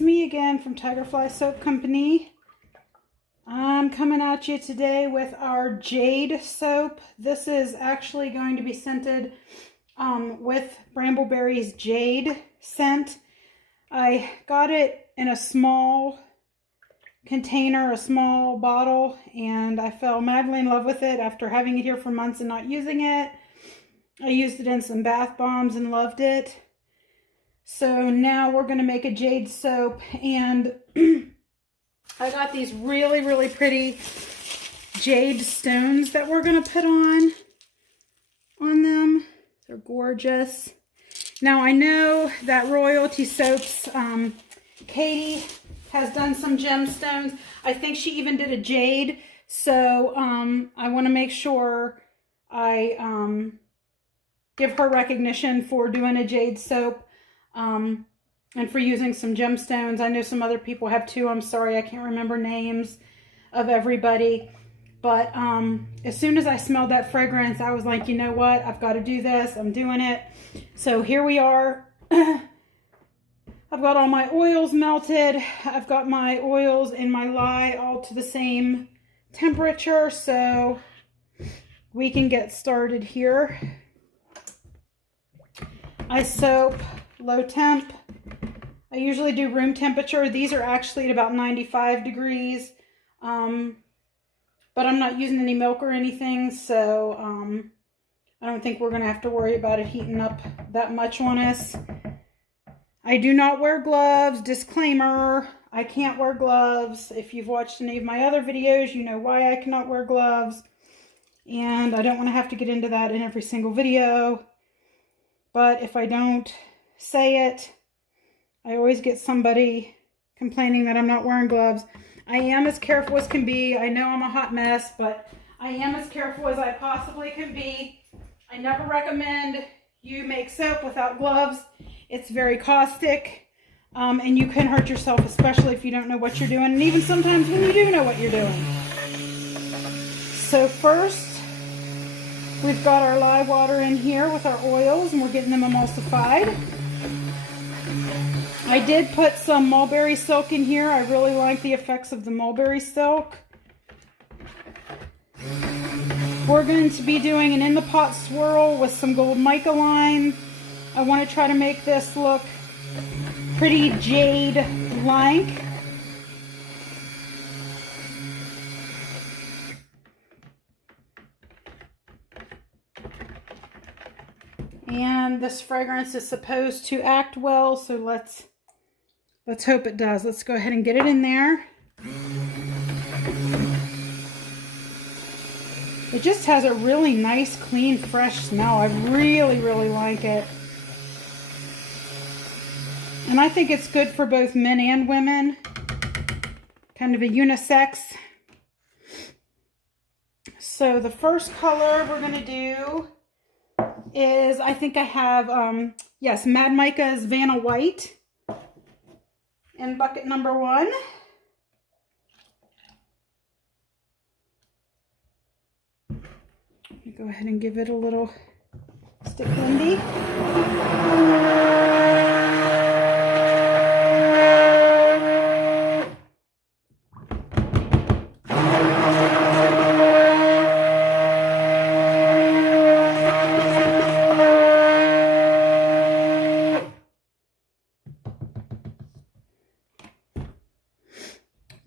it's me again from Tigerfly Soap Company. I'm coming at you today with our Jade soap. This is actually going to be scented with Brambleberry's Jade scent. I got it in a small container, a small bottle, and I fell madly in love with it after having it here for months and not using it. I used it in some bath bombs and loved it. So now we're going to make a Jade soap, and I got these really, really pretty jade stones that we're going to put on them. They're gorgeous. Now I know that Royalty Soaps, Katie has done some gemstones. I think she even did a jade. So I want to make sure I give her recognition for doing a jade soap. And for using some gemstones. I know some other people have too. I'm sorry, I can't remember names of everybody. But as soon as I smelled that fragrance, I was like, you know what? I've got to do this. I'm doing it. So here we are. I've got all my oils melted. I've got my oils and my lye all to the same temperature. So we can get started here. I soap low temp. I usually do room temperature. These are actually at about 95 degrees. But I'm not using any milk or anything, so I don't think we're going to have to worry about it heating up that much on us. I do not wear gloves. Disclaimer, I can't wear gloves. If you've watched any of my other videos, you know why I cannot wear gloves. And I don't want to have to get into that in every single video. But if I don't say it, I always get somebody complaining that I'm not wearing gloves. I am as careful as can be. I know I'm a hot mess, but I am as careful as I possibly can be. I never recommend you make soap without gloves. It's very caustic, and you can hurt yourself, especially if you don't know what you're doing, and even sometimes when you do know what you're doing. So first, we've got our lye water in here with our oils, and we're getting them emulsified. I did put some mulberry silk in here. I really like the effects of the mulberry silk. We're going to be doing an in-the-pot swirl with some gold mica line. I want to try to make this look pretty jade-like. And this fragrance is supposed to act well, so let's hope it does. Let's go ahead and get it in there. It just has a really nice, clean, fresh smell. I really, really like it. And I think it's good for both men and women. Kind of a unisex. So the first color we're going to do is, I think I have, yes, Mad Mica's Vanna White in bucket number 1. Let me go ahead and give it a little stick windy.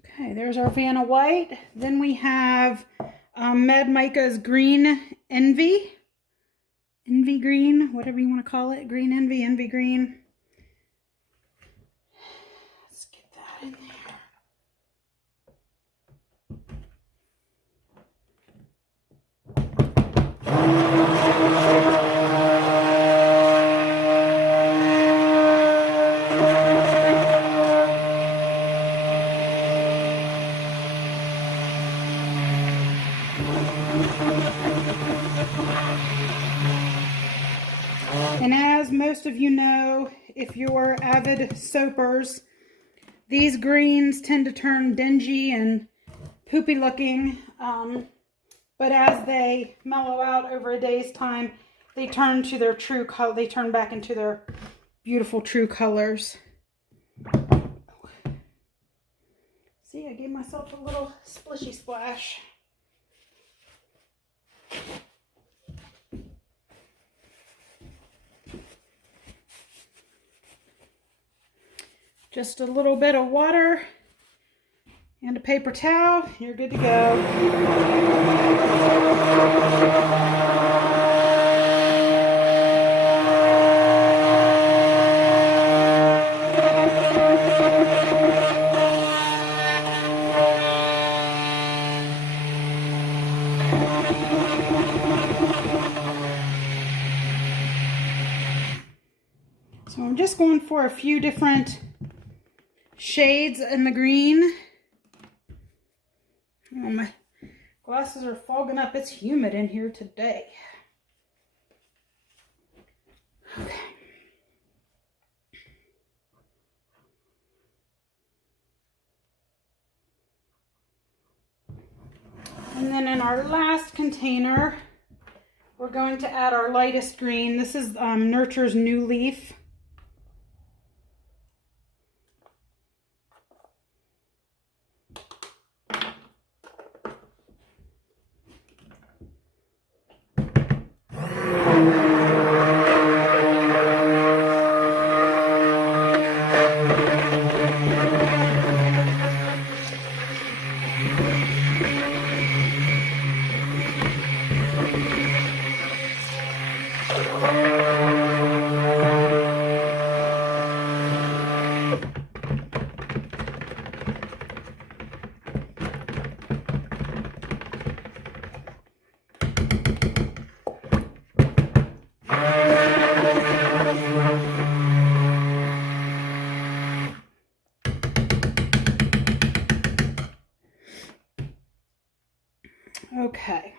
Okay, there's our Vanna White. Then we have Mad Mica's Green Envy. Envy Green, whatever you want to call it. Green Envy, Envy Green. Let's get that in there. And as most of you know, if you're avid soapers, these greens tend to turn dingy and poopy looking, but as they mellow out over a day's time, they turn to their true color. They turn back into their beautiful true colors. See, I gave myself a little splishy splash. Just a little bit of water and a paper towel. You're good to go. So I'm just going for a few different shades in the green. Oh, my glasses are fogging up. It's humid in here today. Okay. And then in our last container, we're going to add our lightest green. This is Nurture's New Leaf. Okay,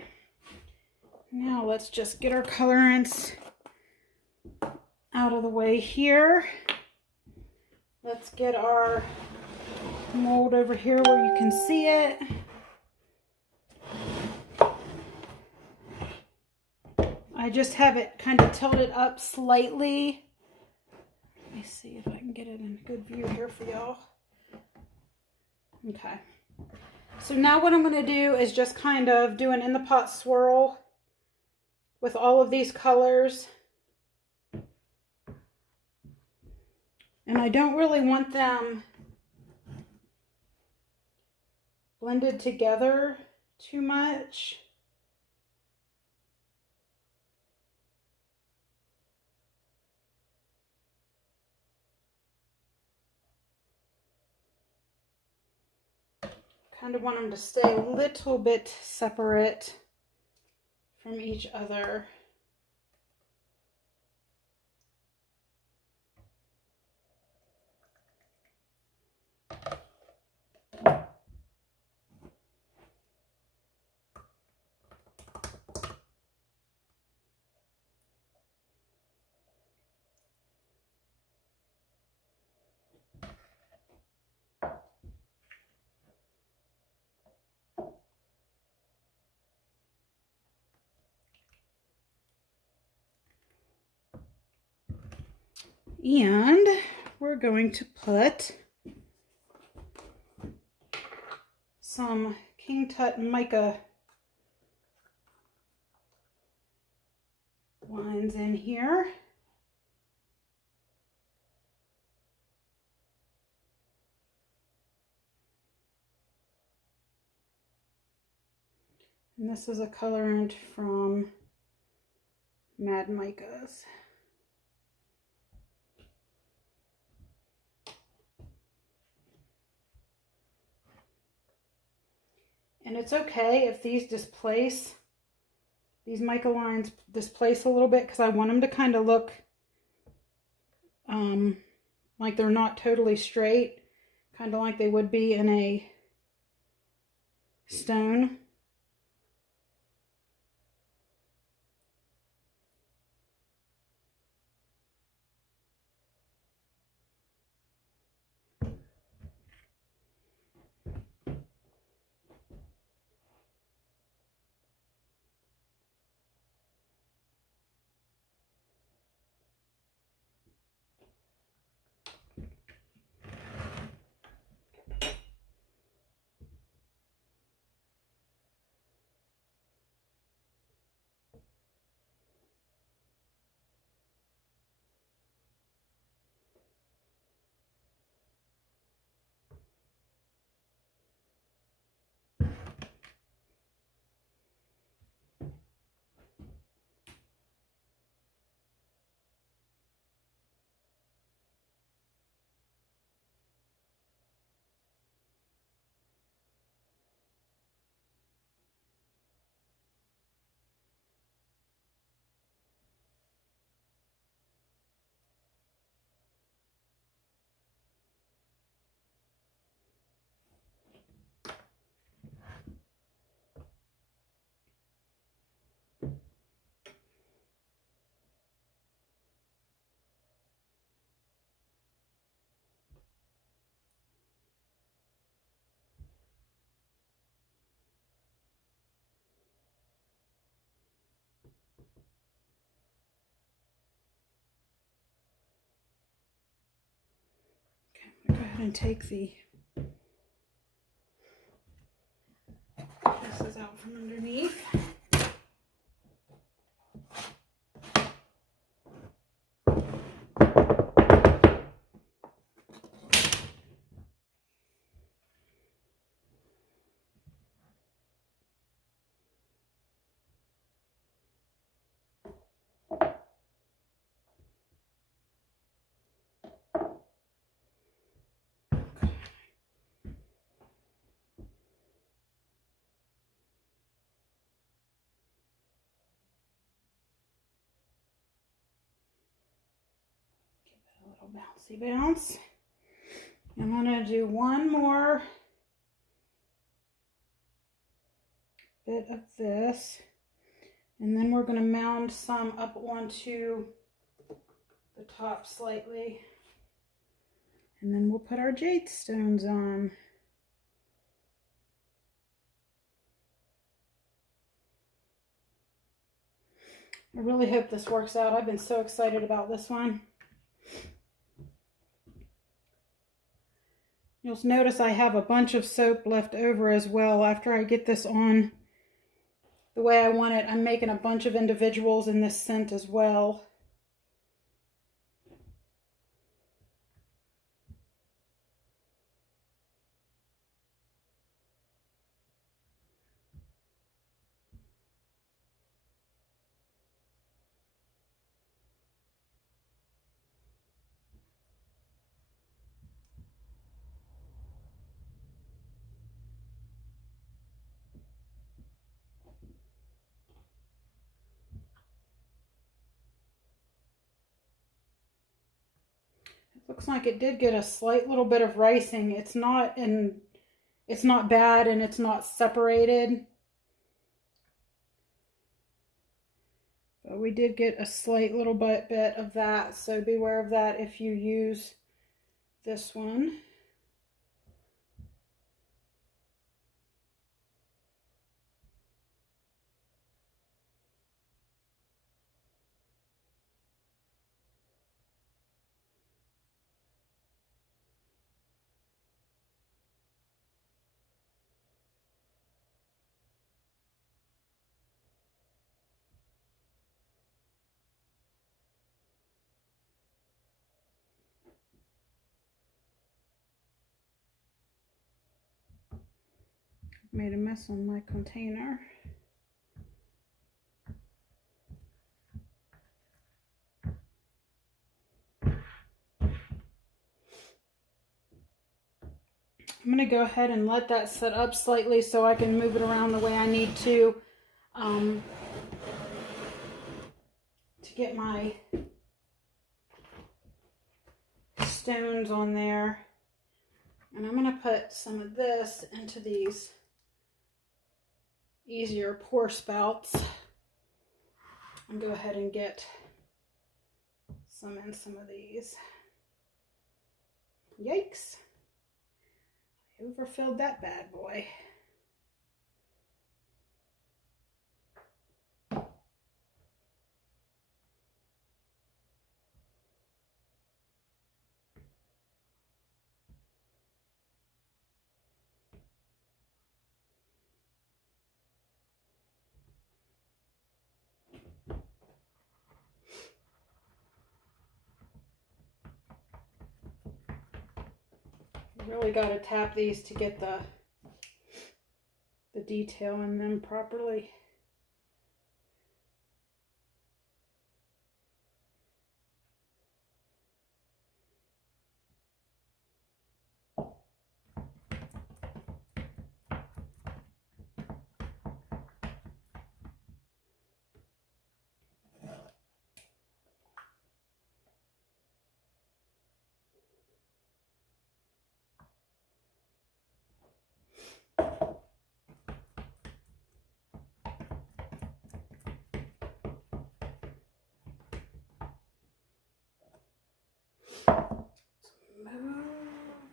now let's just get our colorants out of the way here. Let's get our mold over here where you can see it. I just have it kind of tilted up slightly. Let me see if I can get it in good view here for y'all. Okay. So now what I'm going to do is just kind of do an in the pot swirl with all of these colors. And I don't really want them blended together too much. Kind of want them to stay a little bit separate from each other. And we're going to put some King Tut mica lines in here. And this is a colorant from Mad Micas. And it's okay if these displace, these mica lines displace a little bit, because I want them to kind of look like they're not totally straight, kind of like they would be in a stone. Go ahead and take the pieces out from underneath. Bouncy bounce. I'm going to do one more bit of this, and then we're going to mound some up onto the top slightly, and then we'll put our jade stones on. I really hope this works out. I've been so excited about this one. You'll notice I have a bunch of soap left over as well. After I get this on the way I want it, I'm making a bunch of individuals in this scent as well. Looks like it did get a slight little bit of ricing. It's not bad and it's not separated. But we did get a slight little bit of that, so beware of that if you use this one. Made a mess on my container. I'm going to go ahead and let that set up slightly so I can move it around the way I need to get my stones on there. And I'm going to put some of this into these easier pour spouts and go ahead and get some in some of these. Yikes. I overfilled that bad boy. Really got to tap these to get the detail in them properly.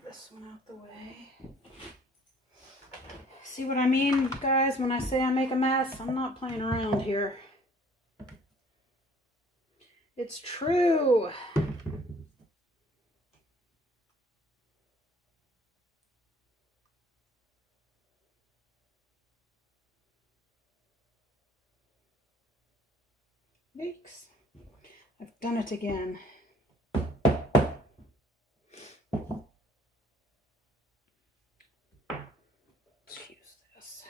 This one out the way. See what I mean, guys, when I say I make a mess? I'm not playing around here. It's true. Yikes. I've done it again. Let's use this.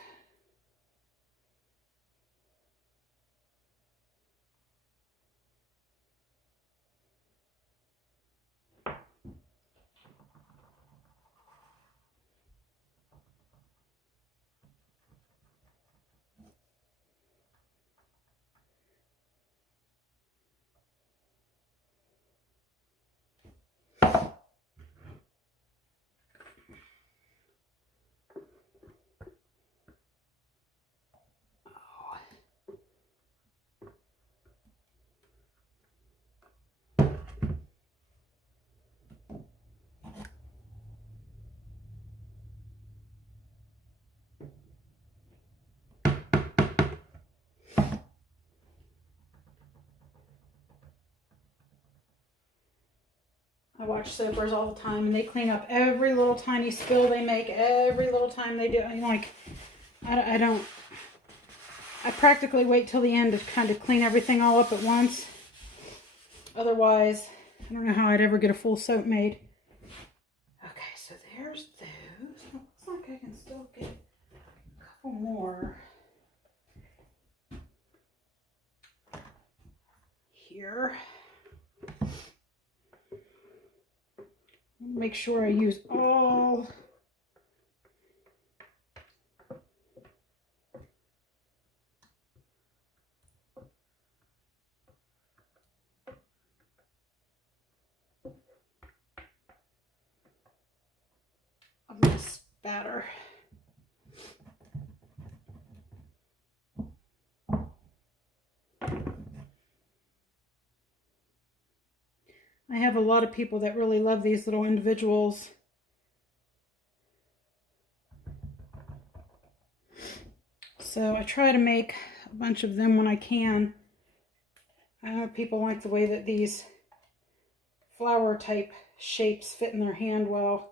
I watch soapers all the time, and they clean up every little tiny spill they make every little time they do. Like, I practically wait till the end to kind of clean everything all up at once. Otherwise, I don't know how I'd ever get a full soap made. Okay, so there's those. Looks like I can still get a couple more here. Make sure I use all of my spatter. I have a lot of people that really love these little individuals. So I try to make a bunch of them when I can. I know people like the way that these flower type shapes fit in their hand well.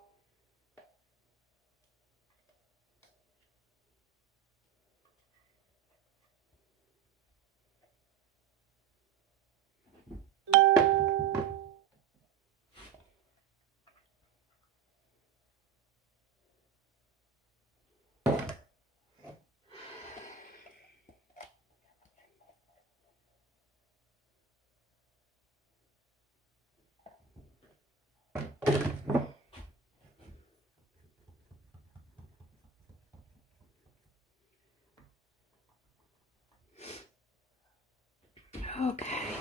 Okay,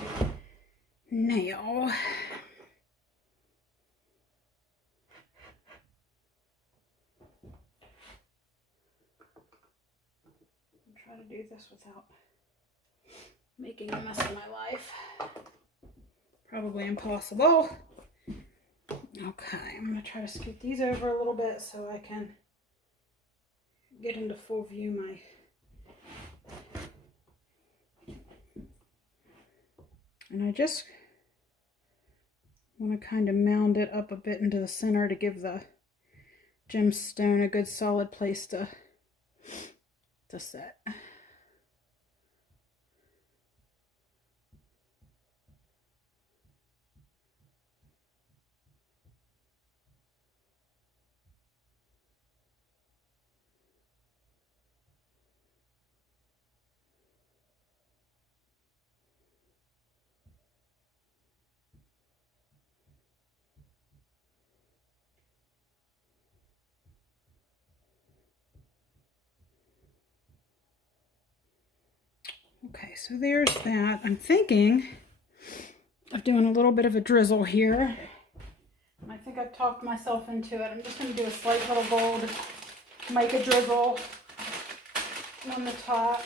now I'm trying to do this without making a mess of my life. Probably impossible. Okay, I'm going to try to scoot these over a little bit so I can get into full view my and I just want to kind of mound it up a bit into the center to give the gemstone a good solid place to set. Okay, so there's that. I'm thinking of doing a little bit of a drizzle here. I think I've talked myself into it. I'm just going to do a slight little gold mica drizzle on the top.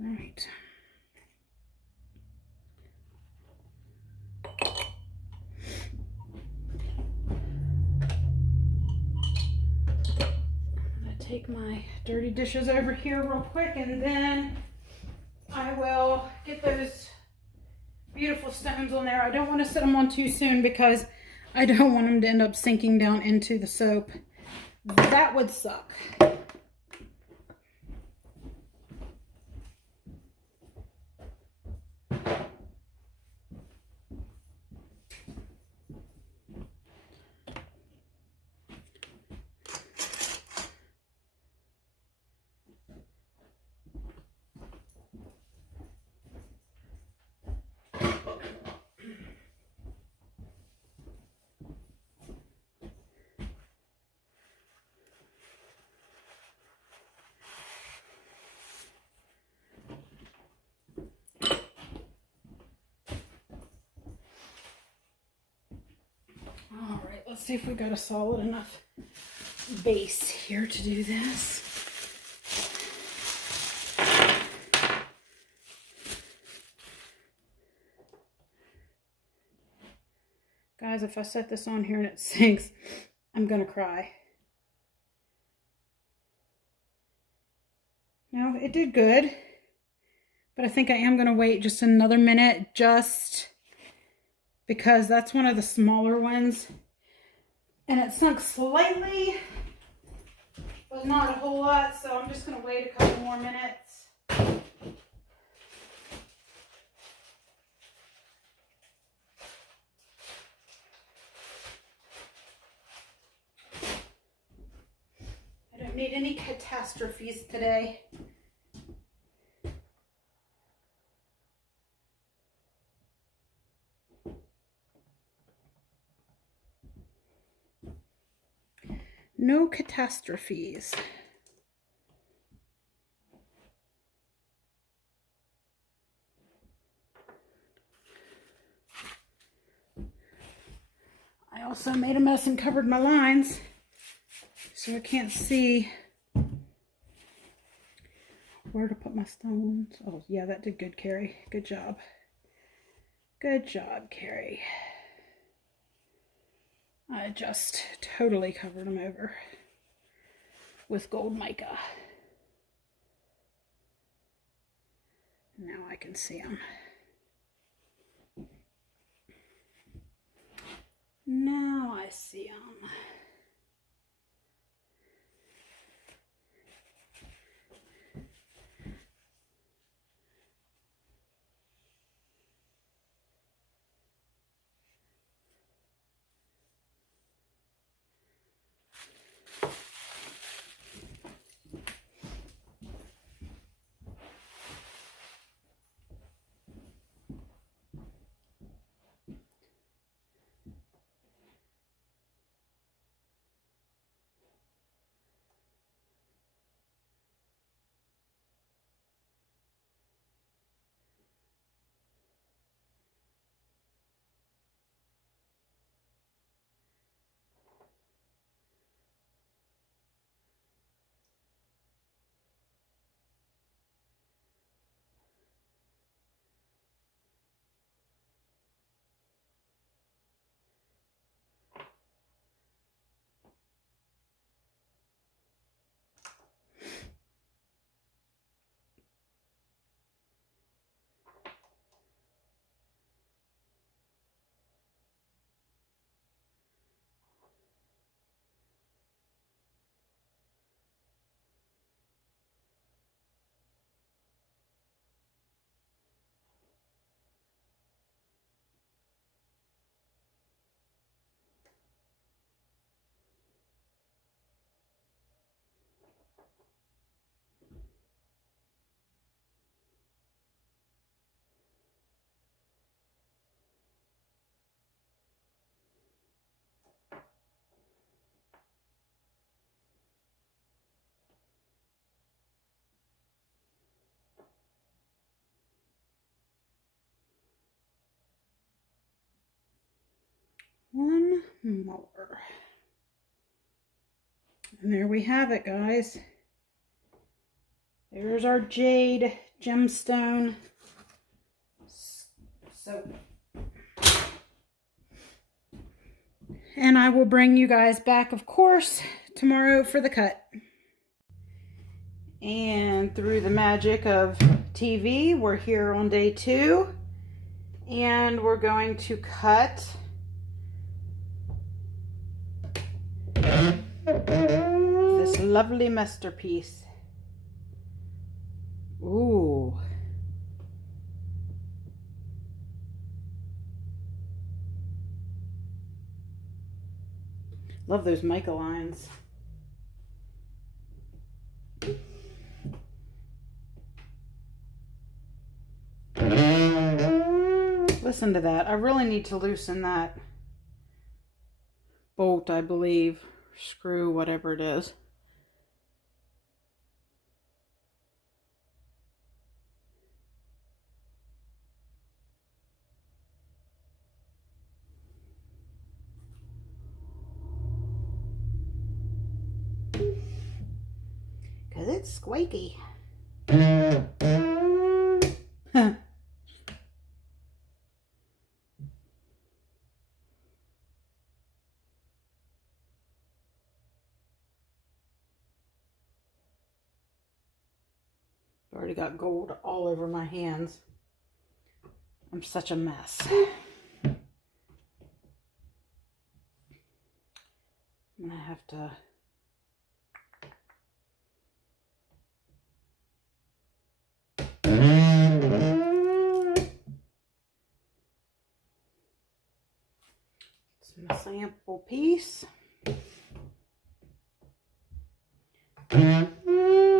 right. I'm gonna take my dirty dishes over here real quick, and then I will get those beautiful stones on there. I don't want to set them on too soon because I don't want them to end up sinking down into the soap. That would suck. All right, let's see if we got a solid enough base here to do this. Guys, if I set this on here and it sinks, I'm gonna cry. No, it did good, but I think I am gonna wait just another minute just because that's one of the smaller ones and it sunk slightly, but not a whole lot, so I'm just gonna wait a couple more minutes. I don't need any catastrophes today. No catastrophes. I also made a mess and covered my lines, so I can't see where to put my stones. Oh, yeah, that did good, Carrie. Good job. Good job, Carrie. I just totally covered them over with gold mica. Now I can see them. Now I see them. One more. And there we have it, guys. There's our jade gemstone soap. And I will bring you guys back, of course, tomorrow for the cut. And through the magic of TV, we're here on day 2. And we're going to cut this lovely masterpiece. Ooh. Love those mica lines. Listen to that. I really need to loosen that bolt, I believe. Screw, whatever it is. Because it's squeaky. Already got gold all over my hands. I'm such a mess. I'm gonna have to it's my sample piece.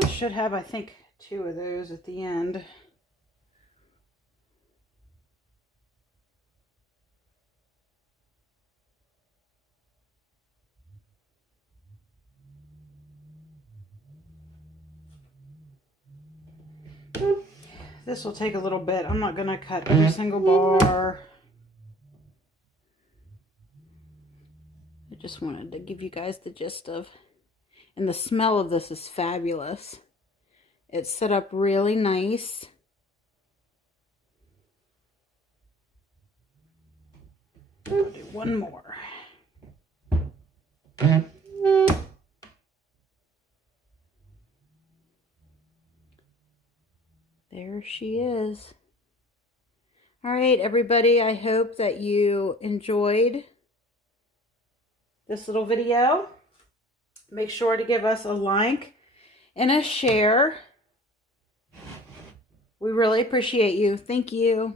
Should have, I think, 2 of those at the end. This will take a little bit. I'm not going to cut every single bar. I just wanted to give you guys the gist of, and the smell of this is fabulous. It's set up really nice. I'll do one more. There she is. All right, everybody, I hope that you enjoyed this little video. Make sure to give us a like and a share. We really appreciate you. Thank you.